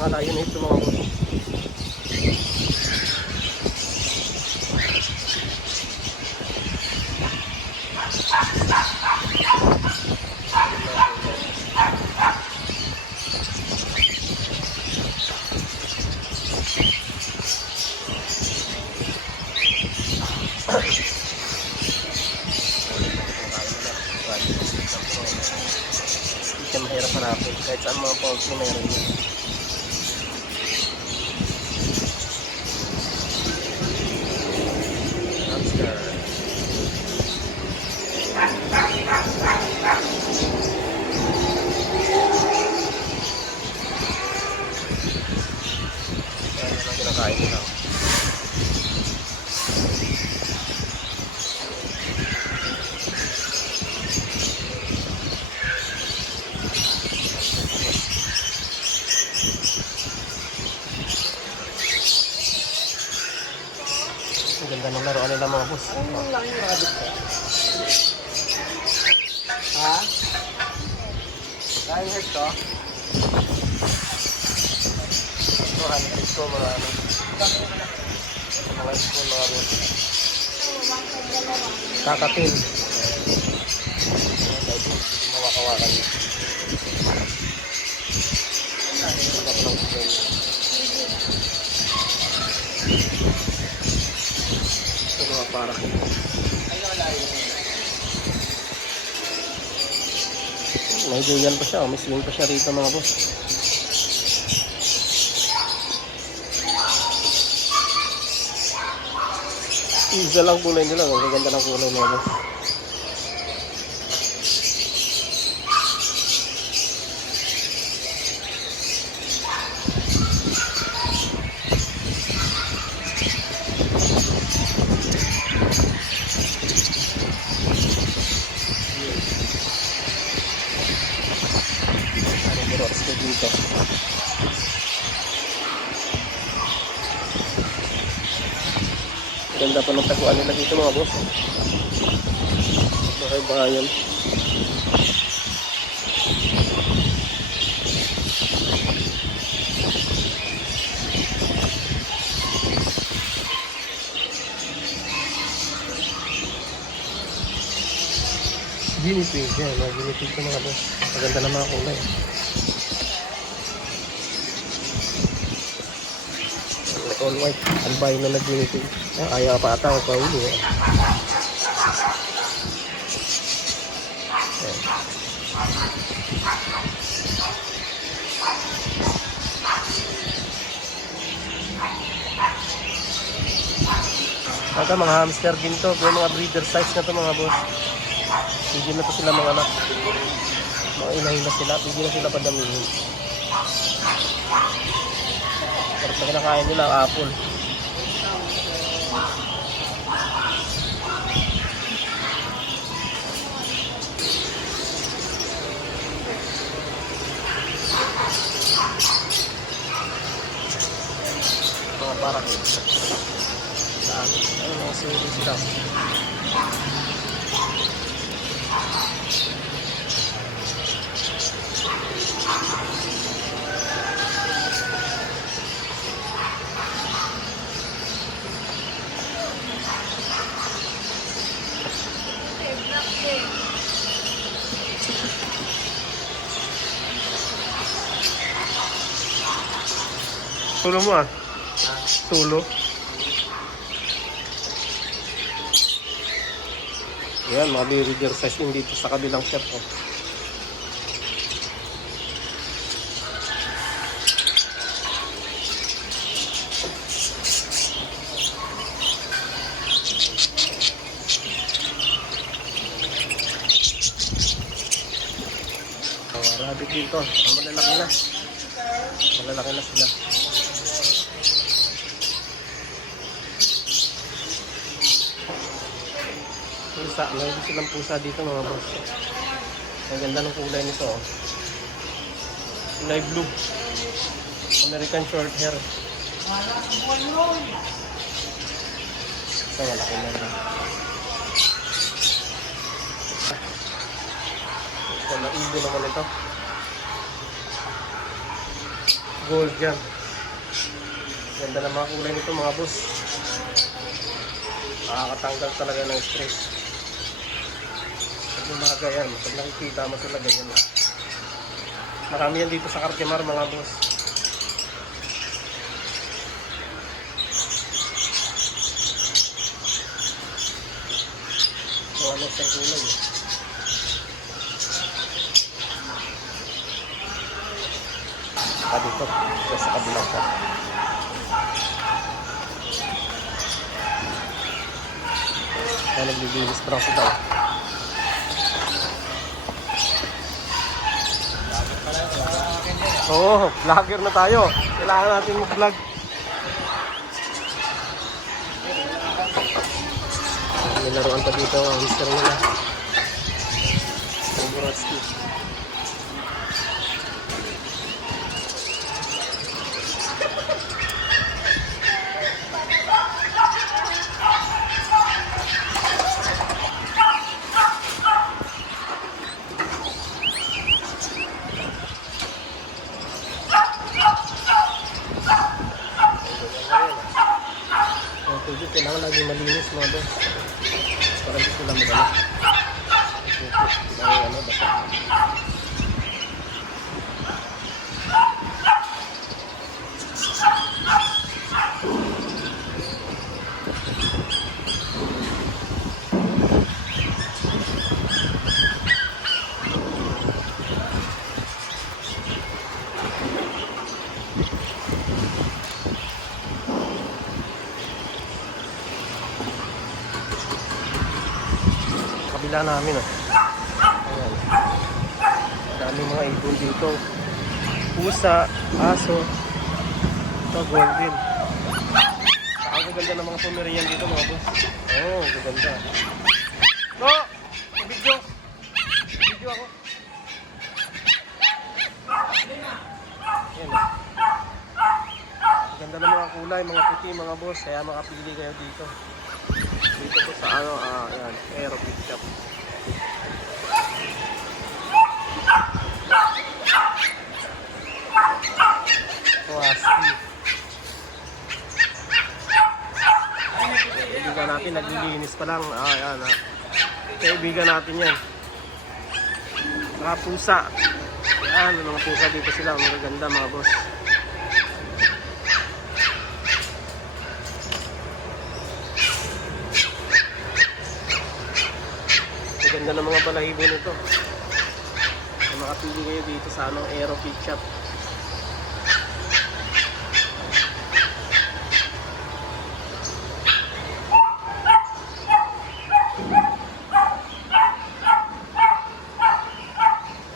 Mga tayo na ito mga boss. Hindi siya mahirap hanapin kahit saan mga poultry meron yun. Hamster. Ayan na lang kinakain nila. Ang ganda ng laruan nila mga boss. Ang laki ng rabbit ko. Ha? Dahil head ko? Ito, hanipid ko mga ano. Mga spoon mga boss. Kakatil. Hindi mawakawakan yun. Ang ganda ng spoon. Ito mga para. May ganyan pa siya. May swing pa siya rito mga boss. Isa lang kulay nila. Ang ganda ng kulay mga boss. Dito. Ganda pa ng taguan nila dito mga boss. Bahay-bahayan. Guinea pig yan. Guinea pig ito mga boss. Maganda na mga kulay. All white, albino na guinea pig. Ayaw pa ata ang kauli. Ito mga hamster din to. Yung mga breeder size na to mga boss. Pwede na to sila mga anak. Mga inahin na sila. Pwede na sila padamihin. Pero sa kinakain nila ang apple. Mga parang saan? Ano mga sili sila? Tulo mo ah. Tulo. Yan, mga breeder size yung dito sa kabilang set oh. Rabbit dito. Malalaki na. Malalaki na sila. Pusa. Mayroon silang pusa dito mga boss. Ang ganda ng kulay nito. Oh. Kulay blue. American short hair. Ito, malaki na rin. Ito, naibo naman ito. Gold yan. Ganda ng mga kulay nito mga boss. Nakakatanggal talaga ng stress. Pag umaga yan, pag nakikita mo sila ganyan. Marami yan dito sa Carquemar mga boss. So ano sa kulay eh. Dito, sa kabila ka. Kaya naglilinis pa lang sila. Oo, vlogger na tayo. Kailangan natin mag-vlog. May laruan pa dito ang hamster nila. Boratski. Kailangan lagi malinis mga boss para hindi sila magano dahil ano basta kabila namin oh. Ayan. Daming mga ibon dito. Pusa, aso. Ito, golden. Ang gaganda ng mga Pomeranian dito mga boss. Oh, gaganda. No! Video! Video ako. Ayan oh. Ganda ng mga kulay, mga puti mga boss. Kaya makapili kayo dito. Dito po sa ano, ayan, Aeropic Shop. Swasti. Kaibigan natin, naglilinis pa lang. Ayan, kaibigan natin yan. Mga pusa. Ayan, mga pusa dito sila. Mga ganda mga boss. Ganda ng mga balahibo nito. Makapili kayo dito sa ano, Aeropic Shop.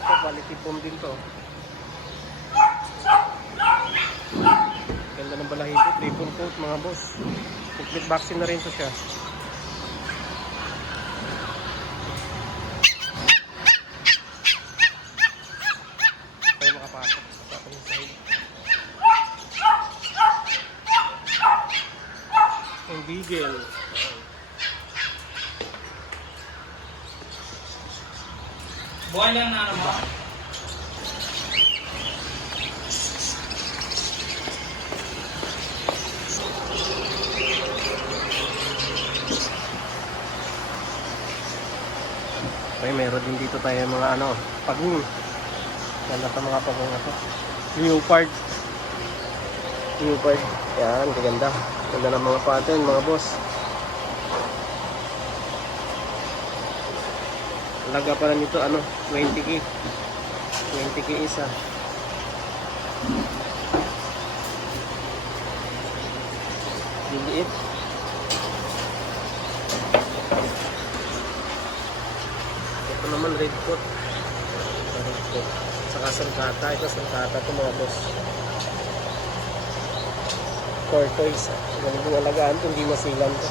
Ito, quality foam din to. Ganda ng balahibo, triple coat mga boss. Complete vaccine na rin to siya. Yung beagle. Buwan lang na ano mo? Okay, meron din dito tayo mga ano, pagong. Ganda sa mga pagong ito. Leopard. Leopard. Yan, ganda. Ganda ng mga pattern, mga boss. Laga pala nito, ano, 20k. 20k isa. Liliit. Ito naman, red coat. Red coat. Saka sangkata. Ito, sangkata ito, mga boss. Tortoise. Ganun yung alagaan ito, hindi masilan ito.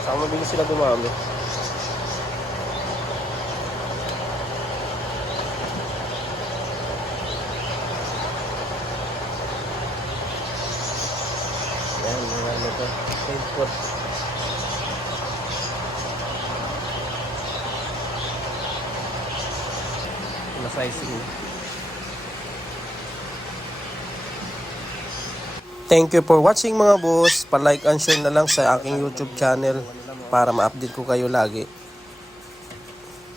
Saka mabilis sila gumamit. Yan, mga ano ito. Red coat. na sizing. Thank you for watching mga boss. Pa-like and share na lang sa aking YouTube channel para ma-update ko kayo lagi.